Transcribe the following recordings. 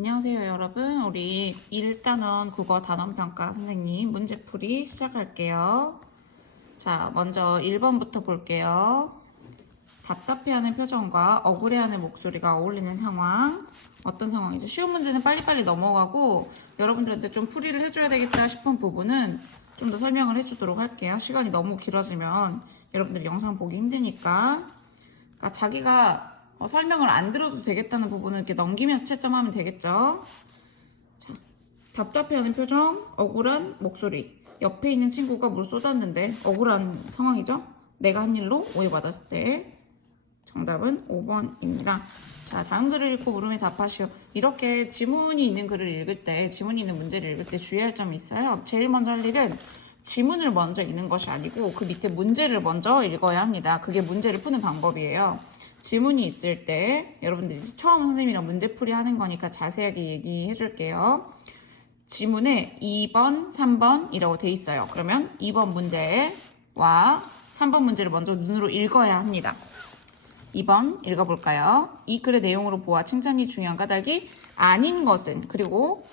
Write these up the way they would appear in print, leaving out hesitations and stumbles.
안녕하세요, 여러분. 우리 1단원 국어 단원평가 선생님 문제풀이 시작할게요. 자, 먼저 1번부터 볼게요. 답답해하는 표정과 억울해하는 목소리가 어울리는 상황. 어떤 상황이죠? 쉬운 문제는 빨리빨리 넘어가고 여러분들한테 좀 풀이를 해줘야 되겠다 싶은 부분은 좀 더 설명을 해주도록 할게요. 시간이 너무 길어지면 여러분들 영상 보기 힘드니까. 그러니까 자기가 설명을 안 들어도 되겠다는 부분은 이렇게 넘기면서 채점하면 되겠죠. 자, 답답해하는 표정, 억울한 목소리. 옆에 있는 친구가 물 쏟았는데 억울한 상황이죠. 내가 한 일로 오해받았을 때. 정답은 5번입니다. 자, 다음 글을 읽고 물음에 답하시오. 이렇게 지문이 있는 글을 읽을 때, 지문이 있는 문제를 읽을 때 주의할 점이 있어요. 제일 먼저 할 일은 지문을 먼저 읽는 것이 아니고 그 밑에 문제를 먼저 읽어야 합니다. 그게 문제를 푸는 방법이에요. 지문이 있을 때 여러분들이 처음 선생님이랑 문제풀이 하는 거니까 자세하게 얘기해 줄게요. 지문에 2번, 3번이라고 돼 있어요. 그러면 2번 문제와 3번 문제를 먼저 눈으로 읽어야 합니다. 2번 읽어볼까요? 이 글의 내용으로 보아 칭찬이 중요한 까닭이 아닌 것은, 그리고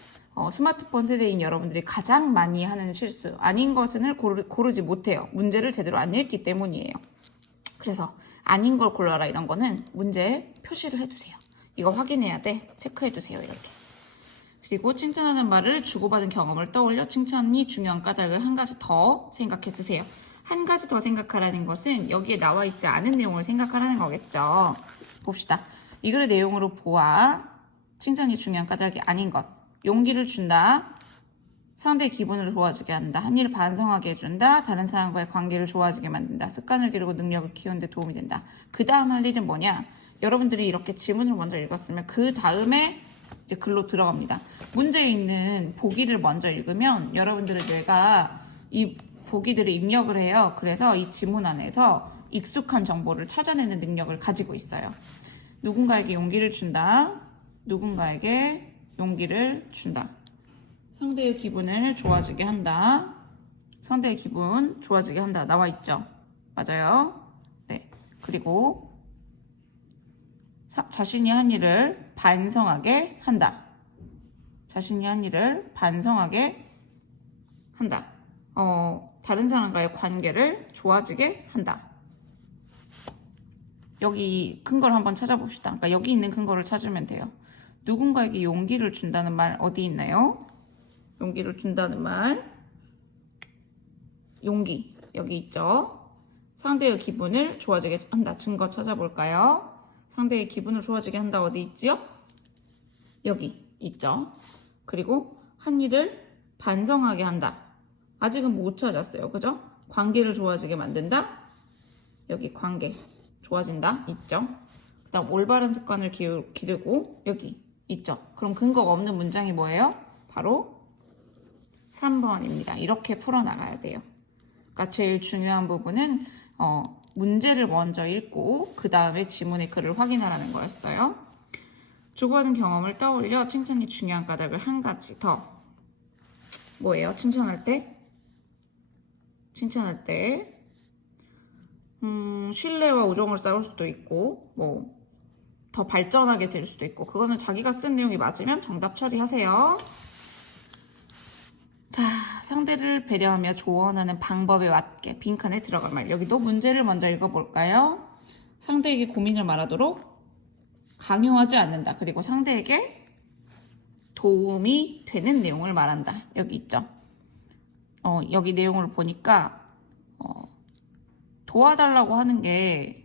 스마트폰 세대인 여러분들이 가장 많이 하는 실수, 아닌 것은을 고르지 못해요. 문제를 제대로 안 읽기 때문이에요. 그래서 아닌 걸 골라라 이런 거는 문제에 표시를 해두세요. 이거 확인해야 돼. 체크해두세요. 이렇게. 그리고 칭찬하는 말을 주고받은 경험을 떠올려 칭찬이 중요한 까닭을 한 가지 더 생각해 쓰세요. 한 가지 더 생각하라는 것은 여기에 나와 있지 않은 내용을 생각하라는 거겠죠. 봅시다. 이 글의 내용으로 보아 칭찬이 중요한 까닭이 아닌 것. 용기를 준다. 상대의 기분을 좋아지게 한다. 한 일을 반성하게 해준다. 다른 사람과의 관계를 좋아지게 만든다. 습관을 기르고 능력을 키우는 데 도움이 된다. 그 다음 할 일은 뭐냐? 여러분들이 이렇게 지문을 먼저 읽었으면 그 다음에 이제 글로 들어갑니다. 문제에 있는 보기를 먼저 읽으면 여러분들은 내가 이 보기들을 입력을 해요. 그래서 이 지문 안에서 익숙한 정보를 찾아내는 능력을 가지고 있어요. 누군가에게 용기를 준다. 누군가에게 용기를 준다. 상대의 기분을 좋아지게 한다. 상대의 기분 좋아지게 한다. 나와 있죠? 맞아요. 네. 그리고 자신이 한 일을 반성하게 한다. 자신이 한 일을 반성하게 한다. 다른 사람과의 관계를 좋아지게 한다. 여기 근거를 한번 찾아봅시다. 그러니까 여기 있는 근거를 찾으면 돼요. 누군가에게 용기를 준다는 말 어디 있나요? 용기를 준다는 말, 용기 여기 있죠. 상대의 기분을 좋아지게 한다. 증거 찾아볼까요? 상대의 기분을 좋아지게 한다. 어디 있지요? 여기 있죠. 그리고 한 일을 반성하게 한다. 아직은 못 찾았어요. 그죠? 관계를 좋아지게 만든다. 여기 관계 좋아진다. 있죠. 그다음 올바른 습관을 기르고 여기 있죠. 그럼 근거가 없는 문장이 뭐예요? 바로 3번입니다. 이렇게 풀어나가야 돼요. 그러니까 제일 중요한 부분은 문제를 먼저 읽고 그 다음에 지문의 글을 확인하라는 거였어요. 주고받은 경험을 떠올려 칭찬이 중요한 까닭을 한 가지 더. 뭐예요? 칭찬할 때 신뢰와 우정을 쌓을 수도 있고 더 발전하게 될 수도 있고, 그거는 자기가 쓴 내용이 맞으면 정답 처리하세요. 자, 상대를 배려하며 조언하는 방법에 맞게 빈칸에 들어갈 말. 여기도 문제를 먼저 읽어볼까요? 상대에게 고민을 말하도록 강요하지 않는다. 그리고 상대에게 도움이 되는 내용을 말한다. 여기 있죠. 여기 내용을 보니까 도와달라고 하는 게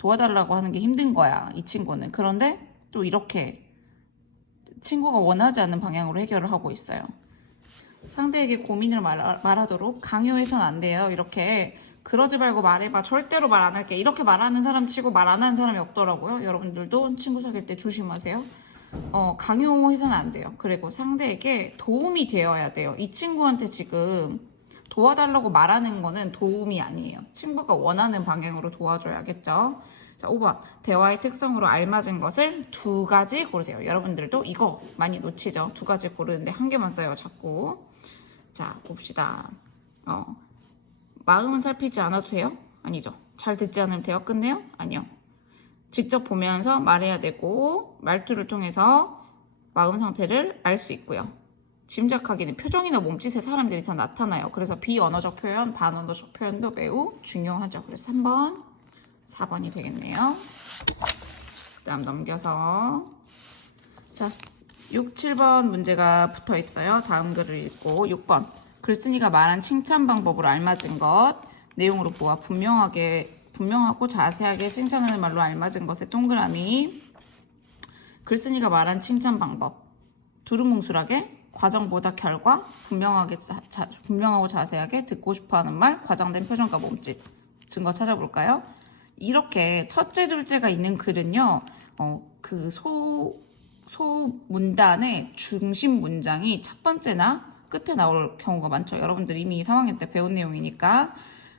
힘든 거야, 이 친구는. 그런데 또 이렇게 친구가 원하지 않는 방향으로 해결을 하고 있어요. 상대에게 고민을 말하도록 강요해서는 안 돼요. 이렇게 그러지 말고 말해봐. 절대로 말 안 할게. 이렇게 말하는 사람 치고 말 안 하는 사람이 없더라고요. 여러분들도 친구 사귈 때 조심하세요. 강요해서는 안 돼요. 그리고 상대에게 도움이 되어야 돼요. 이 친구한테 지금 도와달라고 말하는 거는 도움이 아니에요. 친구가 원하는 방향으로 도와줘야겠죠. 자, 5번. 대화의 특성으로 알맞은 것을 2가지 고르세요. 여러분들도 이거 많이 놓치죠. 2가지 고르는데 1개만 써요, 자꾸. 자, 봅시다. 마음은 살피지 않아도 돼요? 아니죠. 잘 듣지 않으면 돼요? 끝내요? 아니요. 직접 보면서 말해야 되고, 말투를 통해서 마음 상태를 알 수 있고요. 짐작하기는 표정이나 몸짓에 사람들이 다 나타나요. 그래서 비언어적 표현, 반언어적 표현도 매우 중요하죠. 그래서 3번, 4번이 되겠네요. 그 다음 넘겨서 자 6, 7번 문제가 붙어 있어요. 다음 글을 읽고 6번 글쓴이가 말한 칭찬 방법으로 알맞은 것 내용으로 보아 분명하고 자세하게 칭찬하는 말로 알맞은 것의 동그라미 글쓴이가 말한 칭찬 방법 두루뭉술하게 과정보다 결과 분명하고 자세하게 듣고 싶어하는 말 과장된 표정과 몸짓 증거 찾아볼까요? 이렇게 첫째 둘째가 있는 글은요 그 소문단의 중심 문장이 첫 번째나 끝에 나올 경우가 많죠. 여러분들 이미 3학년 때 배운 내용이니까.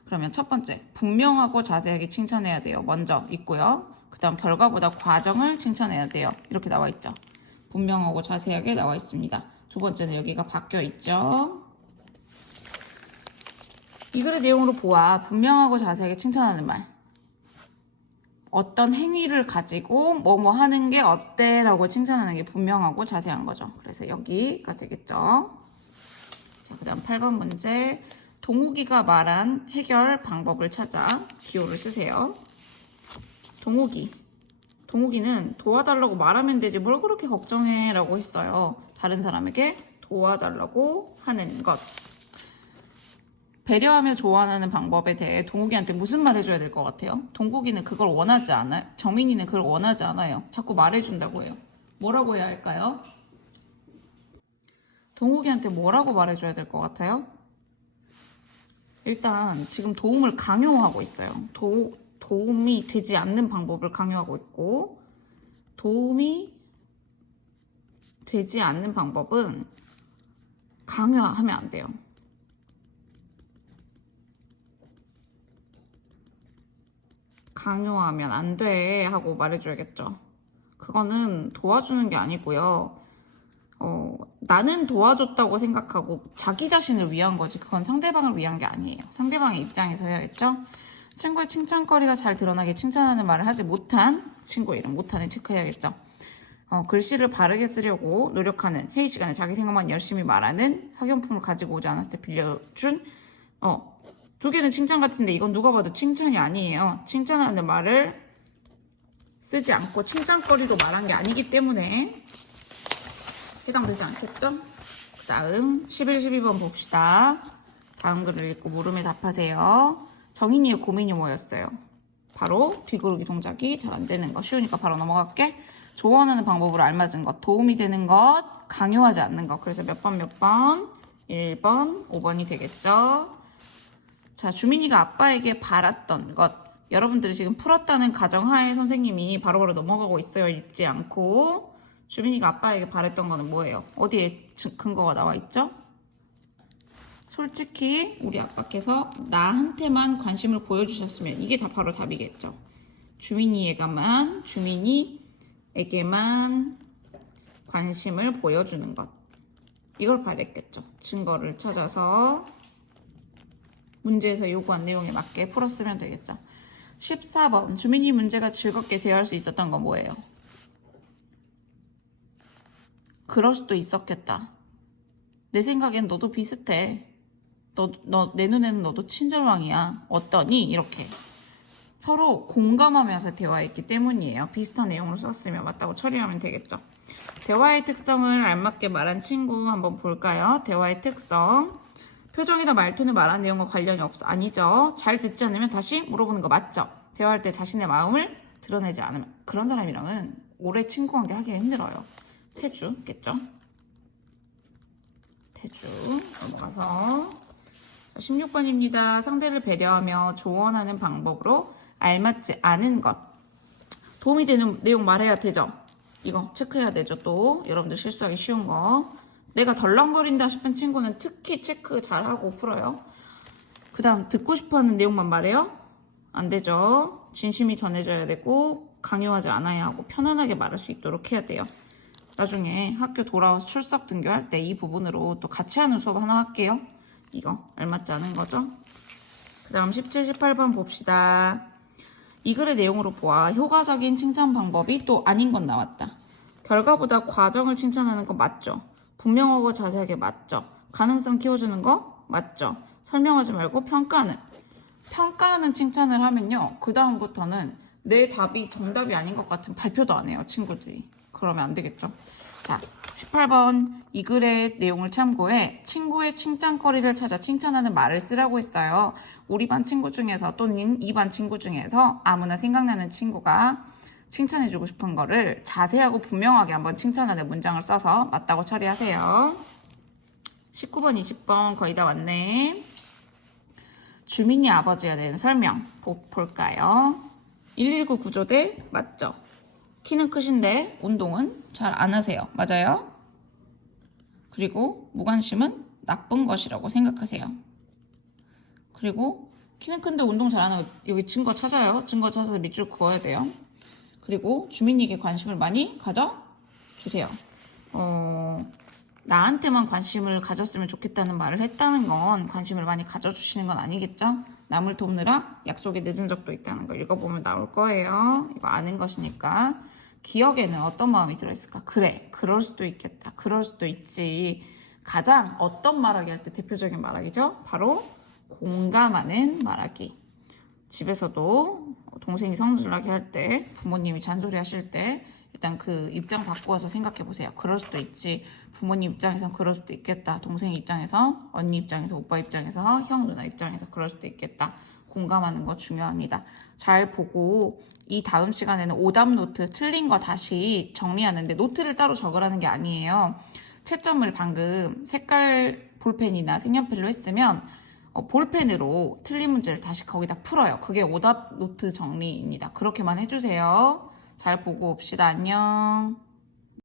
그러면 첫 번째 분명하고 자세하게 칭찬해야 돼요. 먼저 있고요. 그 다음 결과보다 과정을 칭찬해야 돼요. 이렇게 나와 있죠. 분명하고 자세하게 나와 있습니다. 두 번째는 여기가 바뀌어 있죠. 이 글의 내용으로 보아 분명하고 자세하게 칭찬하는 말 어떤 행위를 가지고 뭐뭐 하는 게 어때 라고 칭찬하는 게 분명하고 자세한 거죠. 그래서 여기가 되겠죠. 자, 그 다음 8번 문제 동욱이가 말한 해결 방법을 찾아 기호를 쓰세요. 동욱이는 도와달라고 말하면 되지 뭘 그렇게 걱정해 라고 했어요. 다른 사람에게 도와달라고 하는 것. 배려하며 좋아하는 방법에 대해 동욱이한테 무슨 말 해줘야 될 것 같아요? 동국이는 그걸 원하지 않아요. 정민이는 그걸 원하지 않아요. 자꾸 말해준다고 해요. 뭐라고 해야 할까요? 동욱이한테 뭐라고 말해줘야 될 것 같아요? 일단 지금 도움을 강요하고 있어요. 도움이 되지 않는 방법을 강요하고 있고 도움이 되지 않는 방법은 강요하면 안 돼요. 강요하면 안 돼 하고 말해줘야겠죠. 그거는 도와주는 게 아니고요. 나는 도와줬다고 생각하고 자기 자신을 위한 거지 그건 상대방을 위한 게 아니에요. 상대방의 입장에서 해야겠죠. 친구의 칭찬거리가 잘 드러나게 칭찬하는 말을 하지 못한 친구 이름 못하는 체크해야겠죠. 글씨를 바르게 쓰려고 노력하는 회의 시간에 자기 생각만 열심히 말하는 학용품을 가지고 오지 않았을 때 빌려준 두 개는 칭찬 같은데 이건 누가 봐도 칭찬이 아니에요. 칭찬하는 말을 쓰지 않고 칭찬거리로 말한 게 아니기 때문에 해당되지 않겠죠? 그 다음 11, 12번 봅시다. 다음 글을 읽고 물음에 답하세요. 정인이의 고민이 뭐였어요? 바로 뒤구르기 동작이 잘 안 되는 거. 쉬우니까 바로 넘어갈게. 조언하는 방법으로 알맞은 것, 도움이 되는 것, 강요하지 않는 것. 그래서 몇 번? 1번, 5번이 되겠죠? 자, 주민이가 아빠에게 바랐던 것. 여러분들이 지금 풀었다는 가정하에 선생님이 바로바로 넘어가고 있어요. 읽지 않고. 주민이가 아빠에게 바랬던 거는 뭐예요? 어디에 근거가 나와 있죠? 솔직히 우리 아빠께서 나한테만 관심을 보여주셨으면 이게 다 바로 답이겠죠. 주민이에게만 관심을 보여주는 것. 이걸 바랬겠죠. 증거를 찾아서 문제에서 요구한 내용에 맞게 풀었으면 되겠죠. 14번 주민이 문제가 즐겁게 대화할 수 있었던 건 뭐예요? 그럴 수도 있었겠다. 내 생각엔 너도 비슷해. 내 눈에는 너도 친절왕이야. 어떠니? 이렇게 서로 공감하면서 대화했기 때문이에요. 비슷한 내용으로 썼으면 맞다고 처리하면 되겠죠. 대화의 특성을 알맞게 말한 친구 한번 볼까요? 대화의 특성. 표정이나 말투는 말한 내용과 관련이 없어. 아니죠. 잘 듣지 않으면 다시 물어보는 거 맞죠? 대화할 때 자신의 마음을 드러내지 않으면 그런 사람이랑은 오래 친구 관계 하기가 힘들어요. 태주겠죠? 태주 넘어가서 16번입니다. 상대를 배려하며 조언하는 방법으로 알맞지 않은 것. 도움이 되는 내용 말해야 되죠? 이거 체크해야 되죠. 또 여러분들 실수하기 쉬운 거. 내가 덜렁거린다 싶은 친구는 특히 체크 잘하고 풀어요. 그 다음 듣고 싶어하는 내용만 말해요? 안 되죠. 진심이 전해져야 되고 강요하지 않아야 하고 편안하게 말할 수 있도록 해야 돼요. 나중에 학교 돌아와서 출석 등교할 때 이 부분으로 또 같이 하는 수업 하나 할게요. 이거 알맞지 않은 거죠? 그 다음 17, 18번 봅시다. 이 글의 내용으로 보아 효과적인 칭찬 방법이 또 아닌 건 나왔다. 결과보다 과정을 칭찬하는 거 맞죠? 분명하고 자세하게 맞죠? 가능성 키워주는 거 맞죠? 설명하지 말고 평가하는 칭찬을 하면요. 그 다음부터는 내 답이 정답이 아닌 것 같은 발표도 안 해요, 친구들이. 그러면 안 되겠죠? 자, 18번. 이 글의 내용을 참고해 친구의 칭찬거리를 찾아 칭찬하는 말을 쓰라고 했어요. 우리 반 친구 중에서 또는 이 반 친구 중에서 아무나 생각나는 친구가 칭찬해주고 싶은 거를 자세하고 분명하게 한번 칭찬하는 문장을 써서 맞다고 처리하세요. 19번, 20번 거의 다 왔네. 주민이 아버지가 된 설명 볼까요? 119 구조대 맞죠? 키는 크신데 운동은 잘 안 하세요. 맞아요? 그리고 무관심은 나쁜 것이라고 생각하세요. 그리고 키는 큰데 운동 잘 안 하고 여기 증거 찾아요. 증거 찾아서 밑줄 그어야 돼요. 그리고 주민에게 관심을 많이 가져주세요. 나한테만 관심을 가졌으면 좋겠다는 말을 했다는 건 관심을 많이 가져주시는 건 아니겠죠? 남을 돕느라 약속에 늦은 적도 있다는 거 읽어보면 나올 거예요. 이거 아는 것이니까. 기억에는 어떤 마음이 들어있을까? 그래, 그럴 수도 있겠다. 그럴 수도 있지. 가장 어떤 말하기 할 때 대표적인 말하기죠? 바로 공감하는 말하기. 집에서도 동생이 성질나게 할 때, 부모님이 잔소리 하실 때 일단 그 입장 바꾸어서 생각해 보세요. 그럴 수도 있지. 부모님 입장에선 그럴 수도 있겠다. 동생 입장에서, 언니 입장에서, 오빠 입장에서, 형, 누나 입장에서 그럴 수도 있겠다. 공감하는 거 중요합니다. 잘 보고 이 다음 시간에는 오답 노트 틀린 거 다시 정리하는데 노트를 따로 적으라는 게 아니에요. 채점을 방금 색깔 볼펜이나 색연필로 했으면 볼펜으로 틀린 문제를 다시 거기다 풀어요. 그게 오답 노트 정리입니다. 그렇게만 해주세요. 잘 보고 옵시다. 안녕.